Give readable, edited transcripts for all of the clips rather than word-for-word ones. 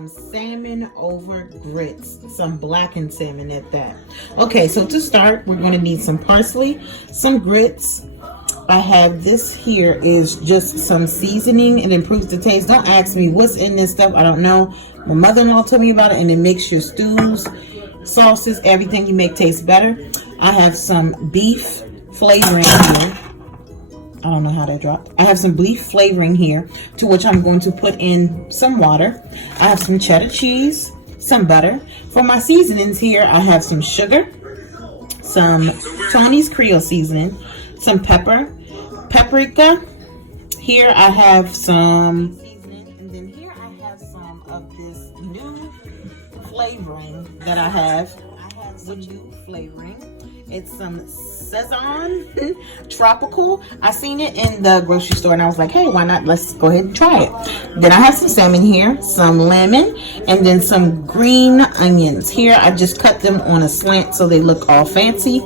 some salmon over grits, some blackened salmon at that. Okay, so to start, we're going to need some parsley, some grits. I have this here is just some seasoning. It improves the taste. Don't ask me what's in this stuff. I don't know. My mother-in-law told me about it, and it makes your stews, sauces, everything you make taste better. I have some beef flavoring here. I don't know how that dropped. I have some beef flavoring here, to which I'm going to put in some water. I have some cheddar cheese, some butter. For my seasonings here, I have some sugar, some Tony's Creole seasoning, some pepper, paprika. Here I have some seasoning, and then here I have some of this new flavoring that I have. I have some new flavoring. It's some Salmon tropical. I seen it in the grocery store and I was like, hey, why not? Let's go ahead and try it. Then I have some salmon here, some lemon, and then some green onions. Here I just cut them on a slant so they look all fancy.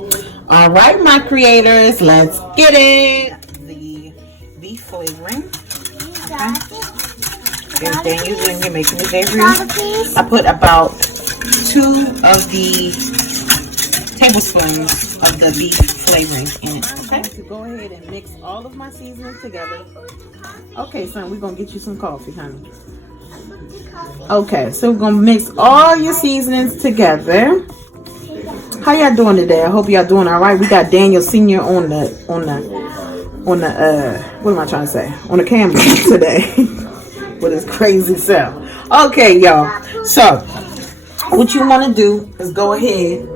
All right, my creators, let's get it. The beef flavoring. Okay. You're making it very. I put about 2 of the tablespoons of the beef flavoring in it. Okay. So go ahead and mix all of my seasonings together. Okay, son, we're gonna get you some coffee, honey. Okay, so we're gonna mix all your seasonings together. How y'all doing today? I hope y'all doing all right. We got Daniel Sr. on the what am I trying to say? On the camera today with his crazy self. Okay, y'all. So what you want to do is go ahead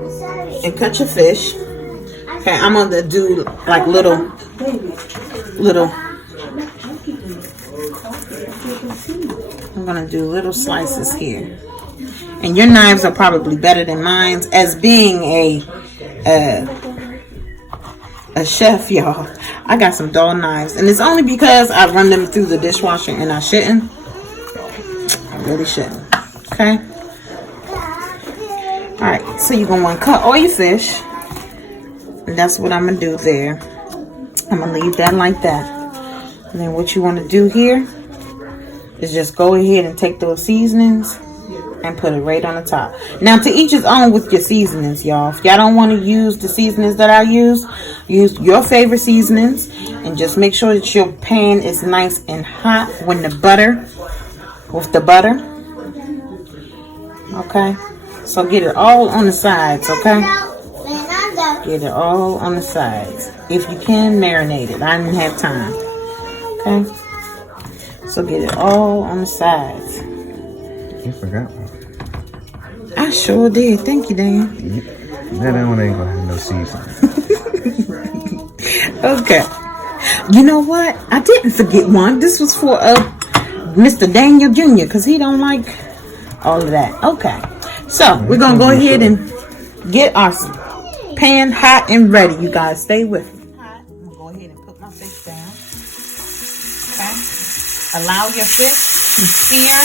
and cut your fish. Okay, I'm gonna do like little. I'm gonna do little slices here. And your knives are probably better than mine. As being a chef, y'all, I got some dull knives. And it's only because I run them through the dishwasher and I shouldn't. I really shouldn't. Okay? Alright, so you're going to want to cut all your fish. And that's what I'm going to do there. I'm going to leave that like that. And then what you want to do here is just go ahead and take those seasonings and put it right on the top. Now, to each his own with your seasonings, y'all. If y'all don't want to use the seasonings that I use your favorite seasonings, and just make sure that your pan is nice and hot with the butter. Okay, so get it all on the sides. Okay, get it all on the sides. If you can, marinate it. I didn't have time. Okay, so get it all on the sides. You forgot one. I sure did. Thank you, Dan. That one ain't gonna have no seasoning. Okay. You know what? I didn't forget one. This was for Mr. Daniel Jr. because he don't like all of that. Okay. So we're gonna go ahead and get our pan hot and ready. You guys stay with me. I'm gonna go ahead and put my fish down. Okay. Allow your fish to sear.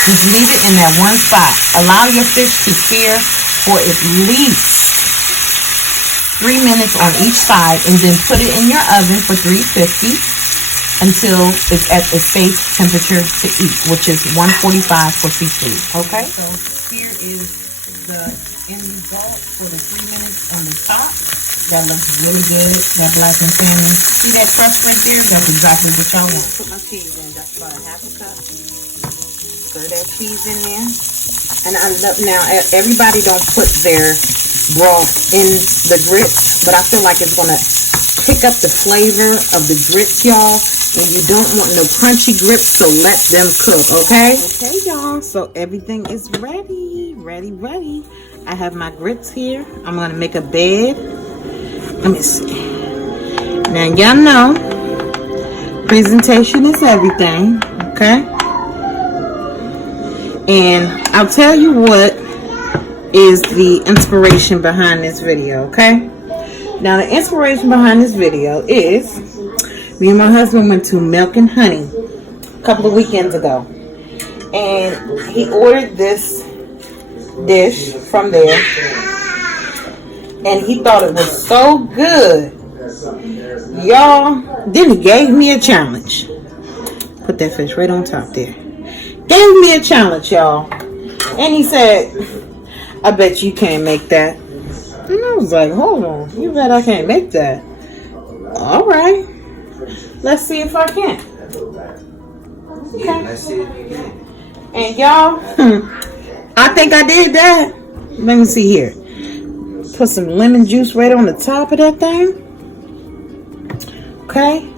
Just leave it in that one spot. Allow your fish to sear for at least 3 minutes on each side, and then put it in your oven for 350 until it's at a safe temperature to eat, which is 145 for seafood. Okay? So here is the end result for the 3 minutes on the top. That looks really good. That blackened salmon. See that crust right there? That's exactly what y'all want. Put my cheese in. That's about a half a cup. Stir that cheese in there. And I love, now everybody don't put their broth in the grits, but I feel like it's gonna pick up the flavor of the grits, y'all. And you don't want no crunchy grits, so let them cook, okay? Okay, y'all, so everything is ready. Ready. I have my grits here. I'm gonna make a bed. Let me see. Now y'all know presentation is everything, okay? And I'll tell you what is the inspiration behind this video, okay? Now the inspiration behind this video is me and my husband went to Milk and Honey a couple of weekends ago, and he ordered this dish from there, and he thought it was so good, y'all. Then he gave me a challenge. Put that fish right on top there. gave me a challenge, y'all. And he said, I bet you can't make that. And I was like, hold on, you bet I can't make that. All right. Let's see if I can. Okay. Let's see if you can. And y'all, I think I did that. Let me see here. Put some lemon juice right on the top of that thing. Okay.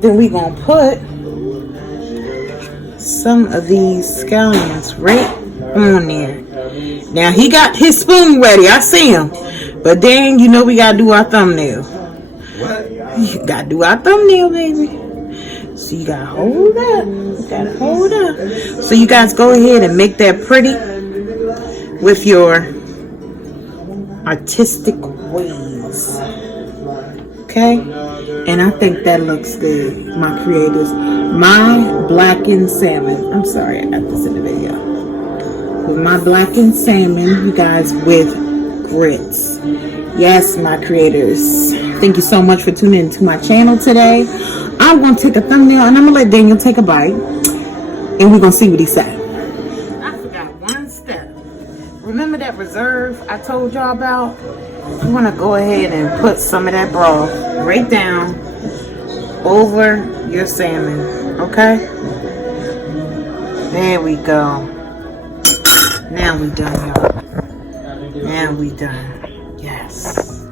Then we gonna put some of these scallions right on there. Now he got his spoon ready. I see him. But then you know we gotta do our thumbnail. What? You gotta do our thumbnail, baby. So you gotta hold up. You gotta hold up. So you guys go ahead and make that pretty with your artistic ways. Okay? And I think that looks good. My creators. My blackened salmon. I'm sorry, I got this in the video. With my blackened salmon, you guys, with grits. Yes, my creators. Thank you so much for tuning into my channel today. I'm going to take a thumbnail and I'm going to let Daniel take a bite. And we're going to see what he said. I forgot one step. Remember that reserve I told y'all about? You want to go ahead and put some of that broth right down over your salmon. Okay? There we go. Now we done, y'all. Now we done. Yes.